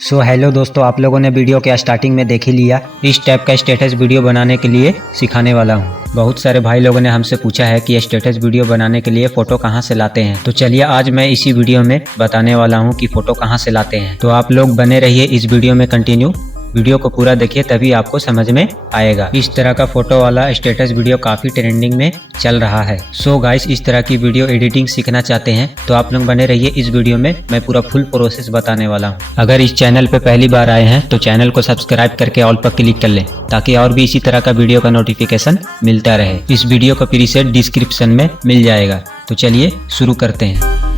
So hello दोस्तों, आप लोगों ने वीडियो के स्टार्टिंग में देख ही लिया। इस टाइप का स्टेटस वीडियो बनाने के लिए सिखाने वाला हूँ। बहुत सारे भाई लोगों ने हमसे पूछा है कि स्टेटस वीडियो बनाने के लिए फ़ोटो कहाँ से लाते हैं। तो चलिए आज मैं इसी वीडियो में बताने वाला हूँ कि फ़ोटो कहाँ से लाते हैं। तो आप लोग बने रहिए इस वीडियो में कंटिन्यू, वीडियो को पूरा देखिए तभी आपको समझ में आएगा। इस तरह का फोटो वाला स्टेटस वीडियो काफ़ी ट्रेंडिंग में चल रहा है। सो गाइस, इस तरह की वीडियो एडिटिंग सीखना चाहते हैं तो आप लोग बने रहिए इस वीडियो में, मैं पूरा फुल प्रोसेस बताने वाला हूँ। अगर इस चैनल पे पहली बार आए हैं तो चैनल को सब्सक्राइब करके ऑल पर क्लिक कर लें ताकि और भी इसी तरह का वीडियो का नोटिफिकेशन मिलता रहे। इस वीडियो का प्रीसेट डिस्क्रिप्शन में मिल जाएगा। तो चलिए शुरू करते हैं।